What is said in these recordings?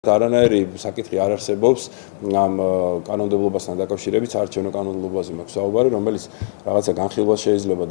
არანაირი საკითხი არ არსებობს ამ კანონმდებლობასთან დაკავშირებით, საარჩევნო კანონმდებლობაზე მაქვს საუბარი, რომელიც რაღაცა განხილვას შეიძლება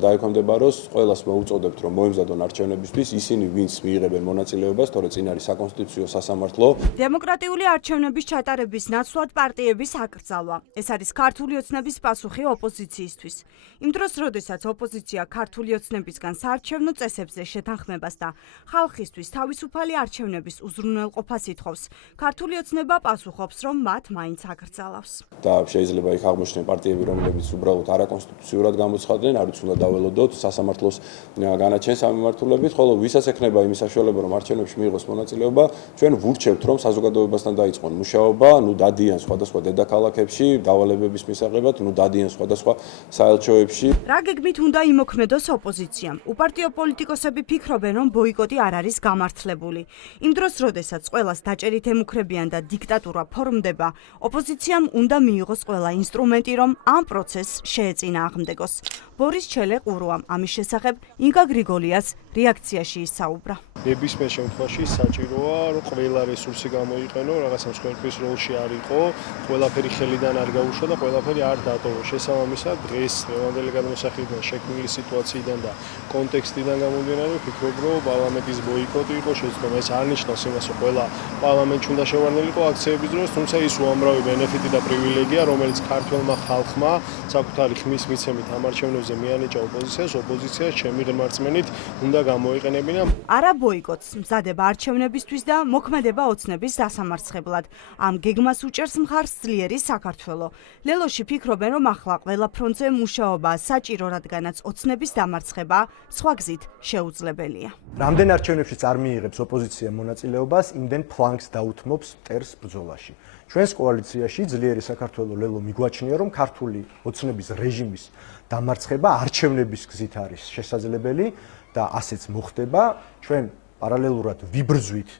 დაექვემდებაროს, ყველას მოუწოდებთ, რომ მოემზადონ არჩევნებისთვის ისინი, ვინც მიიღებენ მონაწილეობას, თორე წინ არის საკონსტიტუციო სასამართლო. დემოკრატიული არჩევნების ჩატარების ნაცვლად პარტიების აკრძალვა. ეს არის ქართული ოცნების პასუხი ოპოზიციისთვის. იმ დროს, როდესაც ოპოზიცია ქართული ოცნებისგან საარჩევნო წესებზე შეთანხმებას და ხალხისთვის თავისუფალი არჩევნების უზრუნველყოფას ითხოვს. ქართული ოცნება პასუხობს, რომ მათ მაინც აკრძალავს. და შეიძლება იქ აღმოჩნდნენ პარტიები, რომლებიც უბრალოდ არაკონსტიტუციურად გამოცხადდნენ, არ ვიცი უნდა დაველოდოთ სასამართლოს განაჩენს ამ მიმართულებით, ხოლო ვისაც ექნება იმის საშუალება, რომ არჩევნებში მიიღოს მონაწილეობა, ჩვენ ვურჩევთ, რომ საზოგადოებასთან დაიწყონ მუშაობა, დადიან სხვადასხვა დედაქალაქებში, დავალებების მისაღებად, დადიან სხვადასხვა საელჩოებში. რა გეგმით უნდა იმოქმედოს ოპოზიციამ? უპარტიო პოლიტიკოსები ფიქრობენ, რომ ბოიკოტი არ არის გამართლებული. იმ დროს, როდესაც ყველას დაჭერით ემუქრებიან და დიქტატურა ფორმდება, ოპოზიციამ უნდა მიიღოს ყველა ინსტრუმენტი, რომ ამ პროცესს შეეწინააღმდეგოს. ბორის ჩელე-ყურუამ ამის შესახებ ინგა გრიგოლიას რეაქციაში ისაუბრა. ნებისმიერ შემთხვევაში საჭიროა, რომ ყველა რესურსი გამოიყენო, რაღაცა მსხვერპლის როლში არ იყო, ყველაფერი ხელიდან არ გაუშვა და ყველაფერი არ დატოვო. შესაბამისად, დღეს დღევანდელი გადმოსახედიდან, შექმნილი სიტუაციიდან და კონტექსტიდან გამომდინარე, ვფიქრობ, რომ პარლამენტის ბოიკოტი იყო შეცდომა. ეს არ ნიშნავს იმას, რომ ყველა პარლამენტში უნდა შევარდნილიყო აქციების დროს, თუმცა ის უამრავი ბენეფიტი და პრივილეგია, რომელიც ქართველმა ხალხმა საკუთარი ხმის მიცემით ამ არჩევნებზე მიანიჭა ოპოზიციას, ჩემი რწმენით უნდა გამოიყენებინა. არა ბოიკოტს, მზადება არჩევნებისთვის და მოქმედება ოცნების დასამარცხებლად. ამ გეგმას უჭერს მხარს ძლიერი საქართველო. ლელოში ფიქრობენ, რომ ახლა ყველა ფრონტზე მუშაობა საჭირო, რადგანაც ოცნების დამარცხება სხვა გზით შეუძლებელია. რამდენ არჩევნებშიც არ მიიღებს ოპოზიცია მონაწილეობას, იმდენ ფლანგს დაუთმობს მტერს ბრძოლაში. ჩვენს კოალიციაში ძლიერი საქართველო ლელო მიგვაჩნია, რომ ქართული ოცნების რეჟიმის დამარცხება არჩევნების გზით არის შესაძლებელი და ასეც მოხდება. ჩვენ პარალელურად ვიბრძვით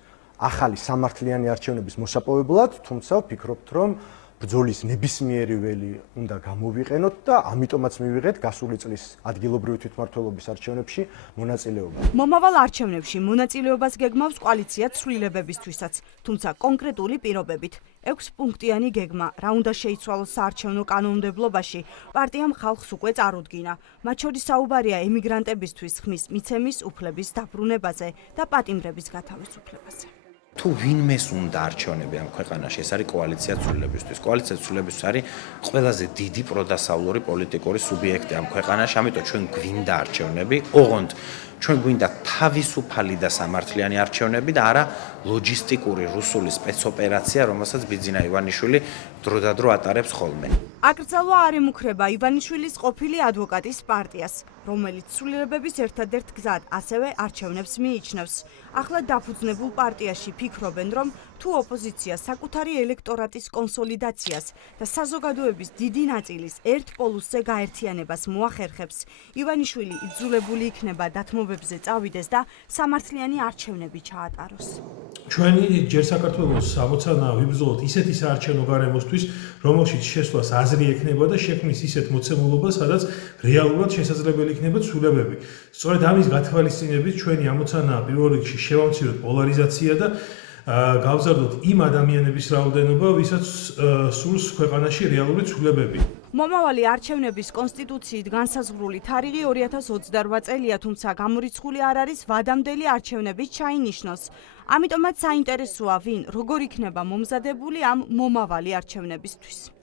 ახალი სამართლიანი არჩევნების მოსაპოვებლად, თუმცა ვფიქრობთ, რომ ბრძოლის ნებისმიერი ველი უნდა გამოვიყენოთ და ამიტომაც მივიღეთ გასული წლის ადგილობრივი თვითმმართველობის არჩევნებში მონაწილეობა. მომავალ არჩევნებში მონაწილეობას გეგმავს კოალიცია ცვლილებებისთვისაც, თუმცა კონკრეტული პირობებით. 6 პუნქტიანი გეგმა, რა უნდა შეიცვალოს საარჩევნო კანონმდებლობაში, პარტიამ ხალხს უკვე წარუდგინა. მათ შორის საუბარია ემიგრანტებისთვის ხმის მიცემის უფლების დაბრუნებაზე და პატიმრების გათავისუფლებაზე. თუ ვინმეს უნდა არჩევნები ამ ქვეყანაში, ეს არის კოალიცია ცვლილებისთვის. კოალიცია ცვლილებისთვის არის ყველაზე დიდი პროდასავლური პოლიტიკური სუბიექტი ამ ქვეყანაში, ამიტომ ჩვენ გვინდა არჩევნები, ოღონდ ჩვენ გვინდა თავისუფალი და სამართლიანი არჩევნები და არა ლოჯისტიკური რუსული სპეცოპერაცია, რომელსაც ბიძინა ივანიშვილი დროდადრო ატარებს ხოლმე. აკრძალვა არ ემუქრება ივანიშვილის ყოფილი ადვოკატის პარტიას, რომელიც ცვლილებების ერთადერთ გზად ასევე არჩევნებს მიიჩნევს. ახლა დაფუძნებულ პარტიაში ფიქრობენ, რომ თუ ოპოზიცია საკუთარი ელექტორატის კონსოლიდაციას და საზოგადოების დიდი ნაწილის ერთ პოლუსზე გაერთიანებას მოახერხებს, ივანიშვილი იძულებული იქნება დათმობებზე წავიდეს და სამართლიანი არჩევნები ჩაატაროს. ჩვენი ჯერ საქართველოს ამოცანა ვიბრძოლოთ ისეთი საარჩევნო გარემოსთვის, რომელშიც შესვლას აზრი ექნება და შექმნის ისეთ მოცემულობა, სადაც რეალურად შესაძლებელი იქნება ცვლილებები. სწორედ ამის გათვალისწინებით ჩვენი ამოცანა პირველ რიგში შევამციროთ პოლარიზაცია და გავზარდოთ იმ ადამიანების რაოდენობა, ვისაც სურს ქვეყანაში რეალური ცვლილებები. მომავალი არჩევნების კონსტიტუციით განსაზღვრული თარიღი 2028 წელია, თუმცა გამორიცხული არ არის ვადამდელი არჩევნების ჩაინიშნოს. ამიტომაც საინტერესოა, ვინ როგორ იქნება მომზადებული ამ მომავალი არჩევნებისთვის.